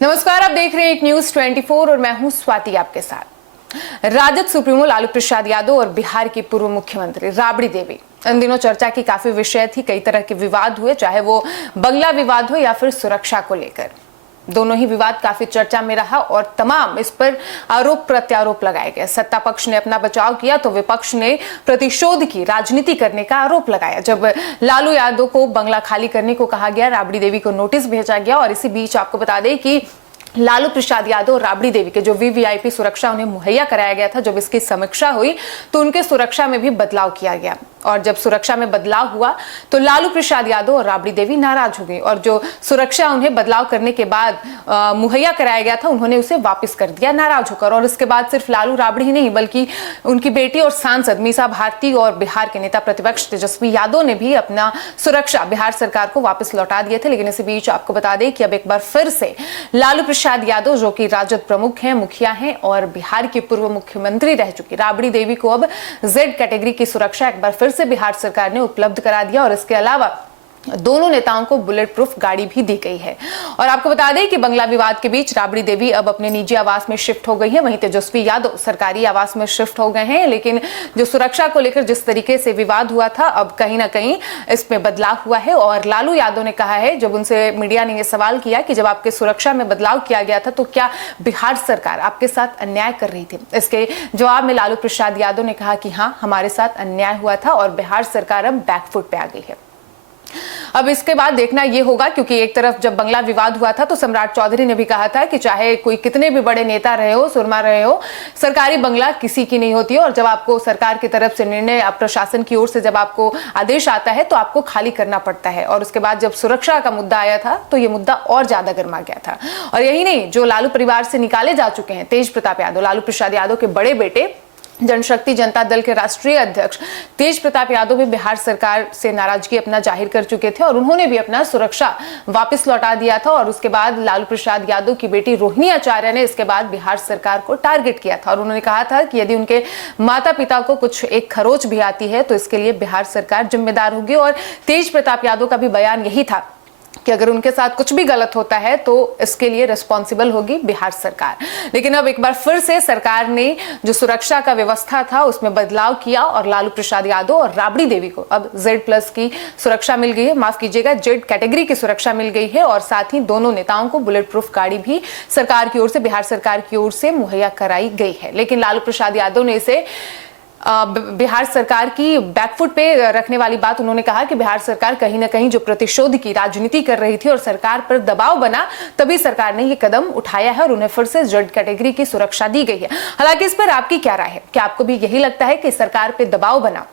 नमस्कार, आप देख रहे हैं एक न्यूज 24 और मैं हूं स्वाति आपके साथ। राजद सुप्रीमो लालू प्रसाद यादव और बिहार की पूर्व मुख्यमंत्री राबड़ी देवी इन दिनों चर्चा की काफी विषय थी। कई तरह के विवाद हुए, चाहे वो बंगला विवाद हो या फिर सुरक्षा को लेकर। दोनों ही विवाद काफी चर्चा में रहा और तमाम इस पर आरोप प्रत्यारोप लगाए गए। सत्ता पक्ष ने अपना बचाव किया तो विपक्ष ने प्रतिशोध की राजनीति करने का आरोप लगाया। जब लालू यादव को बंगला खाली करने को कहा गया, राबड़ी देवी को नोटिस भेजा गया और इसी बीच आपको बता दें कि लालू प्रसाद यादव और राबड़ी देवी के जो वीवीआईपी सुरक्षा उन्हें मुहैया कराया गया था, जब इसकी समीक्षा हुई तो उनके सुरक्षा में भी बदलाव किया गया। और जब सुरक्षा में बदलाव हुआ तो लालू प्रसाद यादव और राबड़ी देवी नाराज हो गई और जो सुरक्षा उन्हें बदलाव करने के बाद मुहैया कराया गया था, उन्होंने उसे वापस कर दिया नाराज होकर। और इसके बाद सिर्फ लालू राबड़ी ही नहीं बल्कि उनकी बेटी और सांसद मीसा भारती और बिहार के नेता प्रतिपक्ष तेजस्वी यादव ने भी अपना सुरक्षा बिहार सरकार को वापस लौटा दिए थे। लेकिन इसी बीच आपको बता दें कि अब एक बार फिर से लालू प्रसाद यादव, जो कि राजद प्रमुख हैं, मुखिया हैं और बिहार की पूर्व मुख्यमंत्री रह चुकी राबड़ी देवी को अब जेड कैटेगरी की सुरक्षा एक बार फिर से बिहार सरकार ने उपलब्ध करा दिया। और इसके अलावा दोनों नेताओं को बुलेट प्रूफ गाड़ी भी दी गई है। और आपको बता दें कि बंगला विवाद के बीच राबड़ी देवी अब अपने निजी आवास में शिफ्ट हो गई है, वहीं तेजस्वी यादव सरकारी आवास में शिफ्ट हो गए हैं। लेकिन जो सुरक्षा को लेकर जिस तरीके से विवाद हुआ था, अब कहीं ना कहीं इसमें बदलाव हुआ है। और लालू यादव ने कहा है, जब उनसे मीडिया ने यह सवाल किया कि जब आपके सुरक्षा में बदलाव किया गया था तो क्या बिहार सरकार आपके साथ अन्याय कर रही थी, इसके जवाब में लालू प्रसाद यादव ने कहा कि हाँ, हमारे साथ अन्याय हुआ था और बिहार सरकार अब बैकफुट पे आ गई है। अब इसके बाद देखना यह होगा, क्योंकि एक तरफ जब बंगला विवाद हुआ था तो सम्राट चौधरी ने भी कहा था कि चाहे कोई कितने भी बड़े नेता रहे हो, सुरमा रहे हो, सरकारी बंगला किसी की नहीं होती है। और जब आपको सरकार की तरफ से निर्णय, प्रशासन की ओर से जब आपको आदेश आता है तो आपको खाली करना पड़ता है। और उसके बाद जब सुरक्षा का मुद्दा आया था तो यह मुद्दा और ज्यादा गर्मा गया था। और यही नहीं, जो लालू परिवार से निकाले जा चुके हैं, तेज प्रताप यादव, लालू प्रसाद यादव के बड़े बेटे, जनशक्ति जनता दल के राष्ट्रीय अध्यक्ष तेज प्रताप यादव भी बिहार सरकार से नाराजगी अपना जाहिर कर चुके थे और उन्होंने भी अपना सुरक्षा वापस लौटा दिया था। और उसके बाद लालू प्रसाद यादव की बेटी रोहिणी आचार्य ने इसके बाद बिहार सरकार को टारगेट किया था और उन्होंने कहा था कि यदि उनके माता पिता को कुछ एक खरोच भी आती है तो इसके लिए बिहार सरकार जिम्मेदार होगी। और तेज प्रताप यादव का भी बयान यही था कि अगर उनके साथ कुछ भी गलत होता है तो इसके लिए रिस्पॉन्सिबल होगी बिहार सरकार। लेकिन अब एक बार फिर से सरकार ने जो सुरक्षा का व्यवस्था था उसमें बदलाव किया और लालू प्रसाद यादव और राबड़ी देवी को अब Z+ की सुरक्षा मिल गई है, माफ कीजिएगा, जेड कैटेगरी की सुरक्षा मिल गई है। और साथ ही दोनों नेताओं को बुलेट प्रूफ गाड़ी भी सरकार की ओर से, बिहार सरकार की ओर से मुहैया कराई गई है। लेकिन लालू प्रसाद यादव ने इसे बिहार सरकार की बैकफुट पे रखने वाली बात उन्होंने कहा कि बिहार सरकार कहीं ना कहीं जो प्रतिशोध की राजनीति कर रही थी और सरकार पर दबाव बना, तभी सरकार ने ये कदम उठाया है और उन्हें फिर से जेड कैटेगरी की सुरक्षा दी गई है। हालांकि इस पर आपकी क्या राय है? क्या आपको भी यही लगता है कि सरकार पे दबाव बना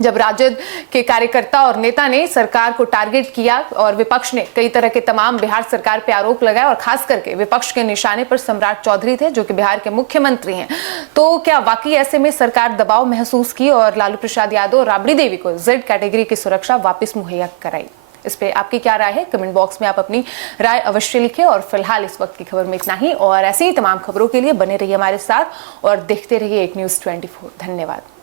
जब राजद के कार्यकर्ता और नेता ने सरकार को टारगेट किया और विपक्ष ने कई तरह के तमाम बिहार सरकार पे आरोप लगाए और खास करके विपक्ष के निशाने पर सम्राट चौधरी थे, जो कि बिहार के मुख्यमंत्री हैं? तो क्या वाकई ऐसे में सरकार दबाव महसूस की और लालू प्रसाद यादव और राबड़ी देवी को जेड कैटेगरी की सुरक्षा वापस मुहैया कराई? इस पे आपकी क्या राय है? कमेंट बॉक्स में आप अपनी राय अवश्य लिखें। और फिलहाल इस वक्त की खबर में इतना ही, और ऐसी ही तमाम खबरों के लिए बने रहिए हमारे साथ और देखते रहिए एक न्यूज़ 24। धन्यवाद।